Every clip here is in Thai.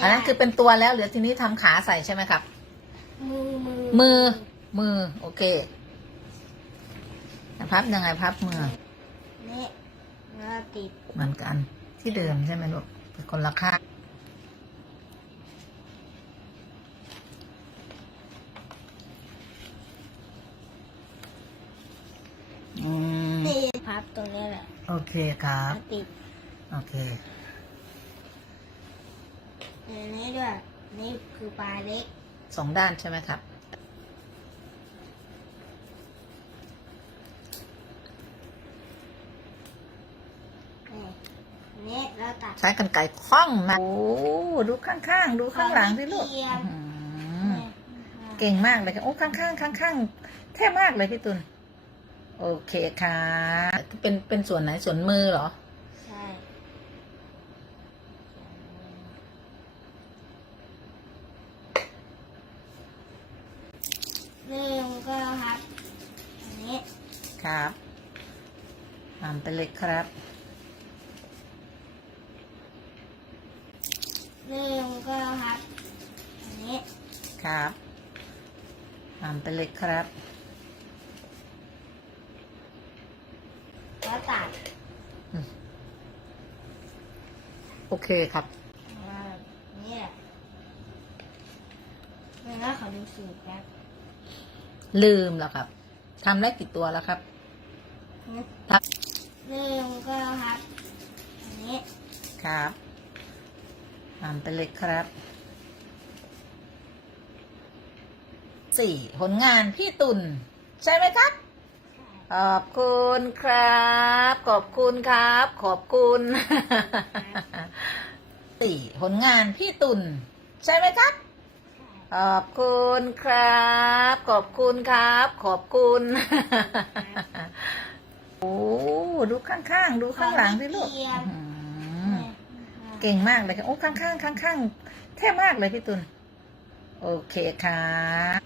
อันนั้นคือเป็นตัวแล้วเหลือทีนี้ทำขาใส่ใช่ไหมครับมือมือมือ มือ โอเคพับยังไงพับมือนี่แล้วติดเหมือนกัน ที่เดิมใช่ไหมลูกเป็นคนละข้างอืมติดพับตรงนี้แหละ โอเคครับแล้วติด โอเค อันนี้ด้วย นี่คือปลาเล็ก สองด้านใช่ไหมครับ นี่นี่แล้วตัด ใช้กันไก่คล้องมาโอ้ดูข้างๆ ดูข้างหลังสิลูกขอนิดเดียว อื้อหือเก่งมากเลยค่ะโอ้ข้างๆข้างๆเท่มากเลยพี่ตุลโอเคค่ะ เป็นเป็นส่วนไหนส่วนมือเหรอ ใช่เริ่ม ก็ครับอันนี้ครับทำไปเลยครับเริ่มก็ครับอันนี้ครับทำไปเลยครับแล้วตัดโอเคครับมาแบบนี้แหละแล้วขอดูสูตรแป๊บ ลืมแล้วครับทำได้กี่ตัวแล้วครับครับเริ่มก็ครับอันนี้ครับทำไปเลยครับสี่ผลงานพี่ตุลใช่ไหมครับ ขอบคุณครับ ขอบคุณครับ ขอบคุณสี่ผลงานพี่ตุลใช่ไหมครับ ขอบคุณครับ ขอบคุณครับ ขอบคุณ โอ้ดูข้างๆ ดูข้างหลังสิลูกขอนิดเดียวอื้อหือเก่งมากเลยค่ะโอ้ข้างๆข้างๆเท่มากเลยพี่ตุลโอเคครับ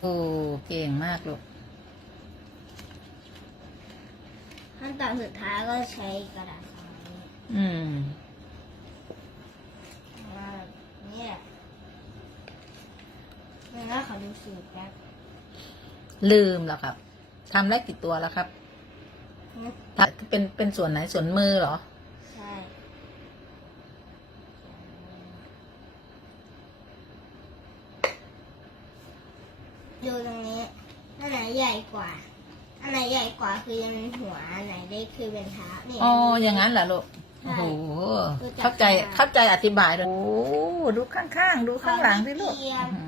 โอ้เก่งมากลูกขั้นตอนสุดท้ายก็ใช้กระดาษสองนี้อืม มาแบบนี้แหละแล้วขอ ดูสูตรแป๊บลืมแล้วครับทำได้กี่ตัวแล้วครับทำเป็นเป็นส่วนไหนส่วนมือเหรอ ใช่ดูตรงนี้อันไหนใหญ่กว่า อันไหนใหญ่กว่าคือยังเป็นหัวอันไหนเล็กคือเป็นเท้านี่อ๋อ อย่างนั้นเหรอลูก ใช่โอ้โห รู้จักเข้าใจ ค่ะ เข้าใจอธิบายเลยโอ้ดูข้างๆ ดูข้างหลังสิลูกขอนิดเดียวอื้อหือ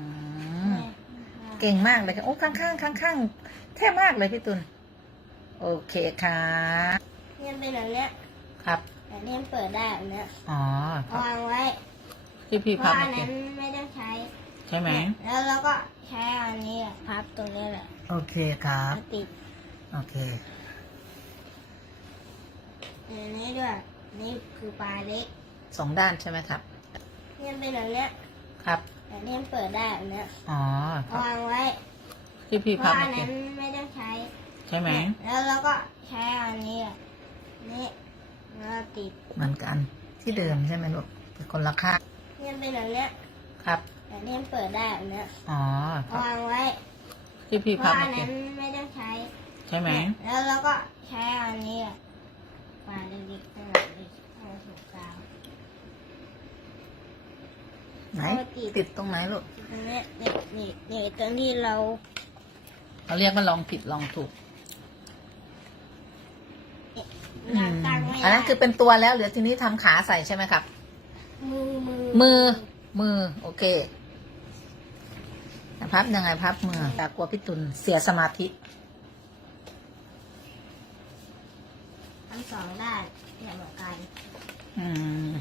เก่งมากเลยค่ะโอ้ข้างๆข้างๆเท่มากเลยพี่ตุลโอเคครับเนี่ยเป็นแบบเนี้ยครับแต่เนี่ยเปิดได้แบบเนี้ยอ๋อครับวางไว้ที่พี่เพพับราะอัเมื่นอกี้นั้นไม่ต้องใช้ใช่ไหมแล้วเราก็ใช้อันนี้อะพับตรงนี้แหละโอเคครับแล้วติดโอเค อันนี้ด้วยนี่คือปลาเล็กสองด้านใช่ไหมครับ เนี่ยเป็นแบบเนี้ยครับ แต่เนี่ยเปิดได้แบบเนี้ยอ๋อครับวางไว้ที่พี่เพพับราะอัเมื่นอนั้กี้นไม่ต้องใช้ใช่ไหมแล้วเราก็ใช้อันนี้อะนี่แล้วติดเหมือนกันที่เดิมใช่ไหมลูกเป็นคนละข้างเนี่ยเป็นแบบเนี้ยครับแต่เนี่ยเปิดได้แบบเนี้ยอ๋อครับวางไว้ที่พี่เพพับราะอัเมื่นอนั้กี้นไม่ต้องใช้ใช่ไหมแล้วเราก็ใช้อันนี้อะปลาเล็กๆขนาดเล็กเอาถูกกาว ไหนเอาติดติดตรงไหนลูกตรงเนี้ยนี่นี่นี่ตรงที่เราเขาเรียกว่าลองผิดลองถูกหน้าตั้งไว้อันนั้นคือเป็นตัวแล้วเหลือทีนี้ทำขาใส่ใช่ไหมครับ มือมือมือมือโอเคพับยังไงพับมือแต่กลัวพี่ตุลเสียสมาธิทั้งสองด้านเหมือนกัน อืม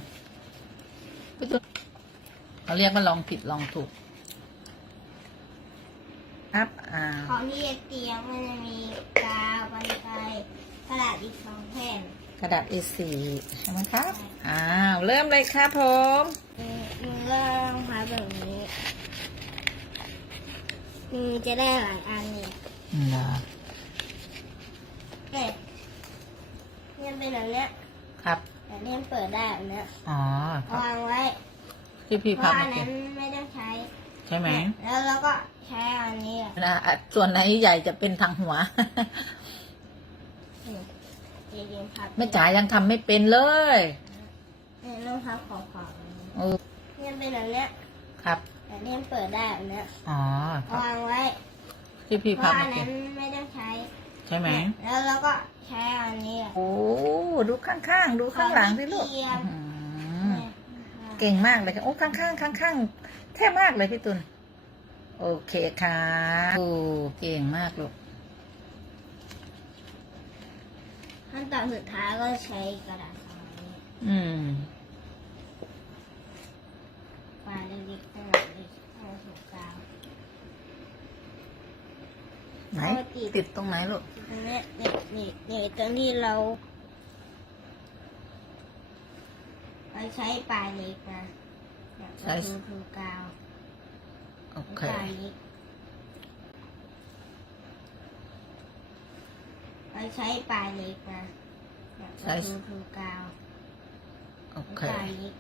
พี่ตุล เขาเรียกว่าลองผิดลองถูกครับอ่าของที่จะเตรียมมันจะมีกาวกันไกรกระดาษอีกสองแผ่นกระดาษ A4 ใช่ไหมครับอ้าวเริ่มเลยครับผมมือก็ต้องพับแบบนี้มือจะได้หลายอันเนี่ยนะเนี่ยเนี่ยเป็นแบบเนี้ยครับแต่เนี่ยเปิดได้แบบเนี้ยอ๋อครับวางไว้ ที่พี่เพพับราะอัเมื่นอกี้นั้นไม่ต้องใช้ใช่ไหมแล้วเราก็ใช้อันนี้อะนะอะส่วนไหนใหญ่จะเป็นทางหัว นี่เรียงพับแม่จ๋ายังทำไม่เป็นเลยเนี่ยต้องพับขอบๆโอ้เนี่ยเป็นแบบเนี้ยครับ แต่เนี่ยเปิดได้แบบเนี้ยอ๋อครับวางไว้ที่พี่เพพับราะอัเมื่นอนั้กี้นไม่ต้องใช้ใช่ไหมแล้วเราก็ใช้อันนี้อะโอ้ดูข้างๆดูข้างหลังสิลูกเทียมอืม เก่งมากเลยค่ะโอ้ข้างๆข้างๆแท่มากเลยพี่ตุลโอเคค่ะโอ้เก่งมากลูกขั้นตอนสุดท้ายก็ใช้กระดาษสองนี้อืมปาเล็กๆขนาดเล็กเอาสุกกาวไหนเอาติดติดตรงไหนลูกตรงเนี้ยนี่นี่นี่ตรงที่เรา เราใช้ปลายเล็กนะเนี่ยเราดูดูกาวโอเค ปลายเล็กเราใช้ปลายเล็กนะเนี่ยเราดูดูกาวโอเค ปลายเล็ก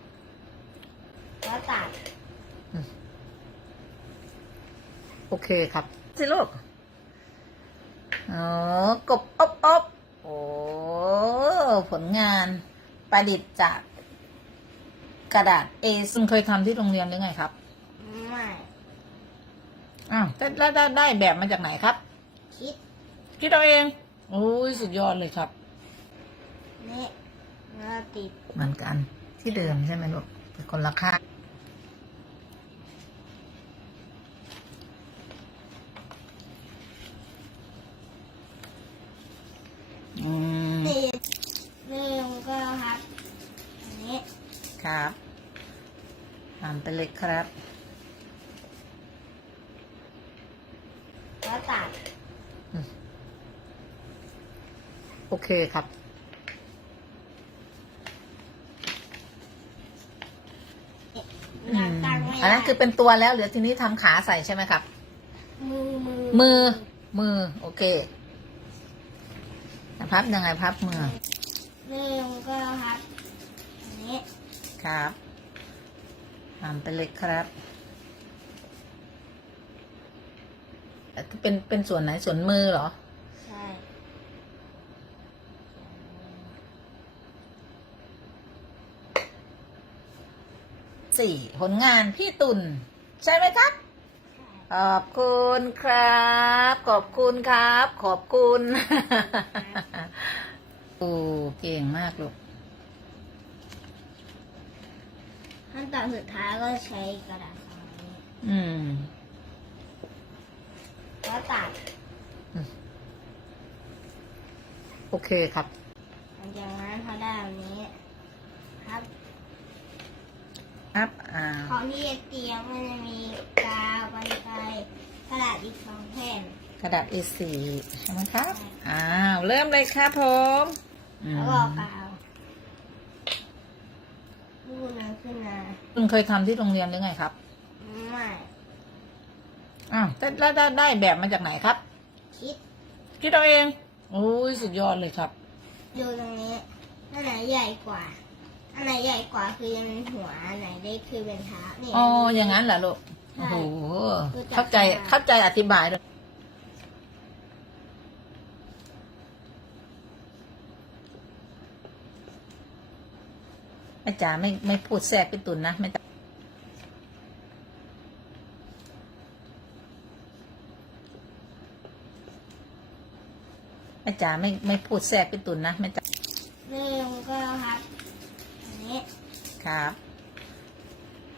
แล้วตัดโอเคครับ สิลูก อ๋อ กบอบอบโอ้ ผลงานประดิษฐ์จาก กระดาษเอซึ่งเคยทำที่โรงเรียนหรือไงครับไม่อ้าวแต่แล้วได้ได้แบบมาจากไหนครับ คิดคิดเอาเองโอ้ยสุดยอดเลยครับ นี่แล้วติด เหมือนกันที่เดิมใช่ไหมลูกเป็นคนละค่างอืม ติดนี่มันก็ครับอันนี้ ครับทำ ไปเลยครับแล้วตัดโอเคครับอือยากมตั้งไม่อันนั้นคือเป็นตัวแล้วเหลือทีนี้ทำขาใส่ใช่ไหมครับ มือ มือ มือมือโอเคพับยังไงพับมือนี่มันก็ครับอันนี้ครับ ทำไปเลยครับแต่เป็นเป็นส่วนไหนส่วนมือเหรอ ใช่ สี่ผลงานพี่ตุลใช่ไหมครับใช่ขอบคุณครับ ขอบคุณครับ ขอบคุณ โอ้เก่งมากลูก ขั้นตอนสุดท้ายก็ใช้กระดาษสองนี้อืม แล้วตัดโอเคครับ หลังจากนั้นเขาได้แบบนี้ ครับครับอ่า ของที่จะเตรียมมันจะมีกาวกันไกรกระดาษอีกสองแผ่น กระดาษ A4 ใช่ไหมครับ อ้าว เริ่มเลยครับผมอืม แล้วก็กาว ลูกนั้นขึ้นมาคุณเคยทำที่โรงเรียนหรือไงครับไม่อ้าวแต่แล้วได้ได้แบบมาจากไหนครับ คิดคิดเอาเองโอ้ยสุดยอดเลยครับ ดูตรงนี้อันไหนใหญ่กว่าอันไหนใหญ่กว่าคือยังเป็นหัวอันไหนเล็กคือเป็นเท้านี่ อ๋ออย่างนั้นเหรอลูกใช่โอ้โหรู้จักเข้าใจค่ะเข้าใจอธิบายเลย แม่จ๋าไม่ไม่พูดแทรกพี่ตุลนะแม่จ๋าแม่จ๋าไม่ไม่พูดแทรกพี่ตุลนะแม่จ๋านี่มันก็ครับอันนี้ครับ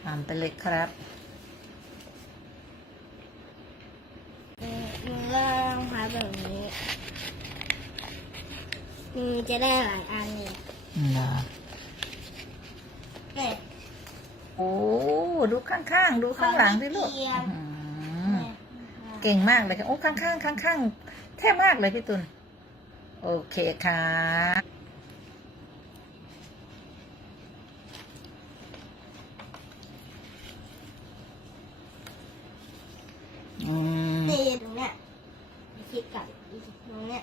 ทำไปเลยครับนี่มันก็ต้องพับแบบนี้มันจะได้หลายอันเนี่ยนะเนี่ย โอ้ดูข้างๆ ดูข้างหลังสิลูกเทียมอื้อหือเนี่ยเก่งมากเลยค่ะโอ้ข้างๆข้างๆแท่มากเลยพี่ตุลโอเคค่ะอืมนี่ตรงเนี้ยคิดกับอีกตรงเนี้ย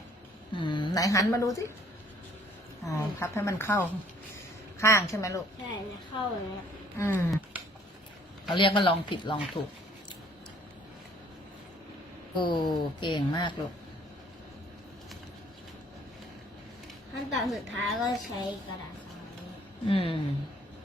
อืมไหนหันมาดูสิอ๋อพับให้มันเข้า ข้างใช่ไหมลูก ใช่เนี่ยเข้าอย่างเนี้ยอืมเขาเรียกว่าลองผิดลองถูก โอ้เก่งมากลูก ขั้นตอนสุดท้ายก็ใช้กระดาษสองอันนี้อืมเ